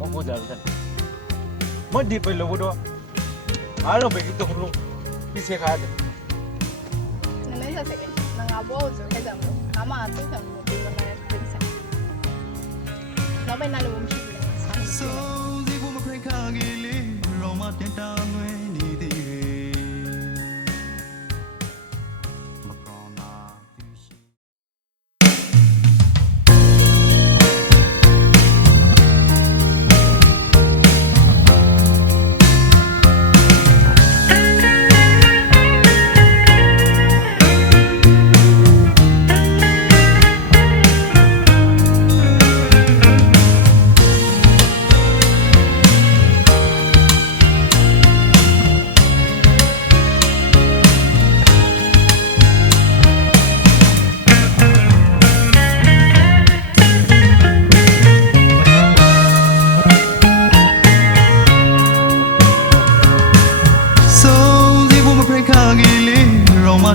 먹고 자르자. 뭐 디벨로도 알로 베기 또 그럼 이세 가야 돼. 내가 사실 내가 뭐 좀 해자 뭐 아마 또 그냥 뭐 이거 나야 되겠어. 너 맨날 뭐 음식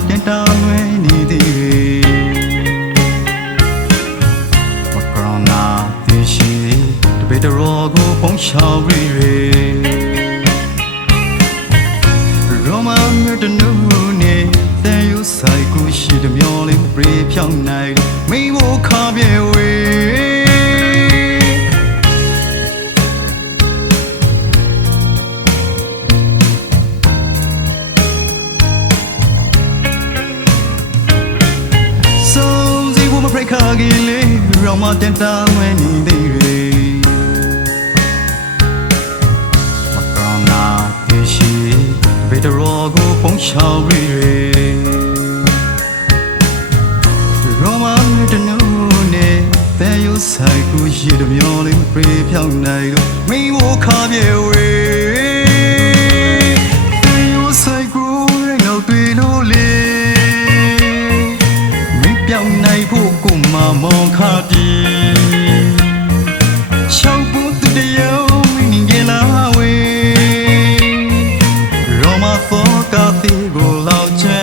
တင်တာလွယ်နေသေးတယ်မကရောနာသိရှိတပေတရောကိုပုံချောင်းရီရောမမြတ်တနူနေတဲ့ယူဆိုင်ကိုရှိတဲ့မျောလေးပြေဖြောင်းနိုင်မိဖို့ခါပြေဝေခါကြီးလေးရောမတင်တာဝဲနေသေးတယ်မကောင်းနာသိရှိဘယ်တော့ကိုပုံချောင်းရီရောမတနူနေတဲ့ယူဆိုင်ကိုရှိတဲ့မျောလေးပြေဖြောင်းနိုင်လို့မိဖို့ခါပြေဝေတဲ့ယူဆိုင်ကိုရင်တော့တွေ့လို့လေမိပြောင်းနိုင်ဖို့မောင်ခါတီရှောင်းဖို့တည်းရောမင်းငယ်လာဝေရောမဖောကာတီကိုလောက်ချဲ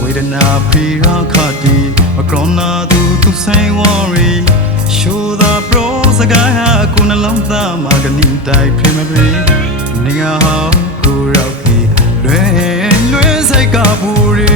ဝေဒနာဖီရာခါတီအကောင်းနာသူဆိုင်ဝရီရှိုးသာပရောစကားကိုနှလုံးသားမှာကနေတိုက်ဖိမပြေနေငါဟောကိုရောက်တီလွဲစိတ်ကပူရီ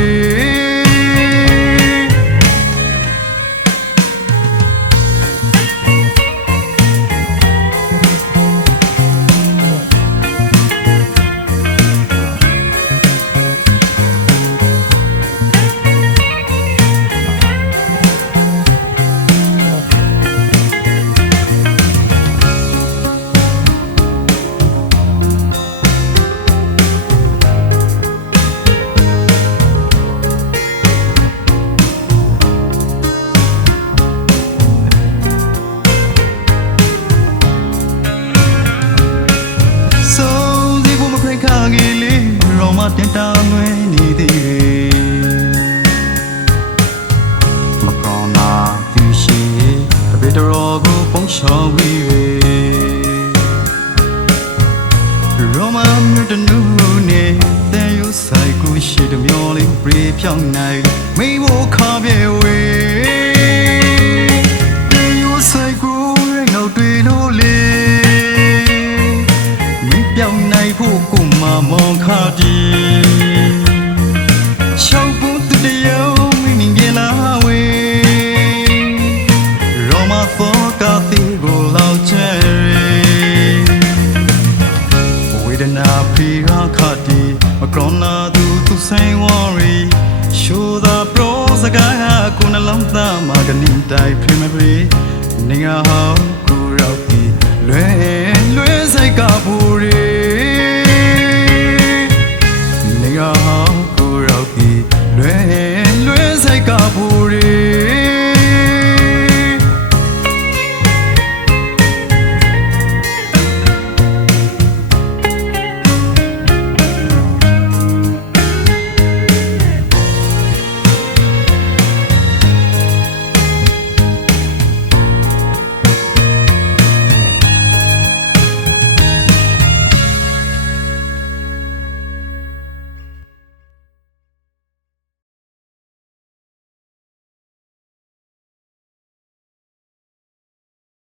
တင်တာလွယ်နေသေးတယ်မကောင်းနာသူရှိအပေတော်ကိုပုံချောင်းပြီးရောမမြတ်တနူနေတဲ့ယူဆိုင်ကိုရှိတဲ့မျောလေးပြေဖြောင်းနိုင်မိဖို့ခါပြေဝေယူဆိုင်ကိုရင်တော့တွေ့လို့လေမိပြောင်းနိုင်ဖို့ကိုမမောင်ခါတီရှောင်းဖို့တည်းရောမင်းငယ်လာဝေရောမဖောကာတီကိုလောက်ချဲဝေဒနာဖီရာခါတီမကောင်းနာသူဆိုင်ဝရီရှိုးသာပရောစကားကိုနှလုံးသားမှာကနေတိုက်ဖိမပြေနေငါဟောကိုရောက်တီလွဲစိတ်ကပူ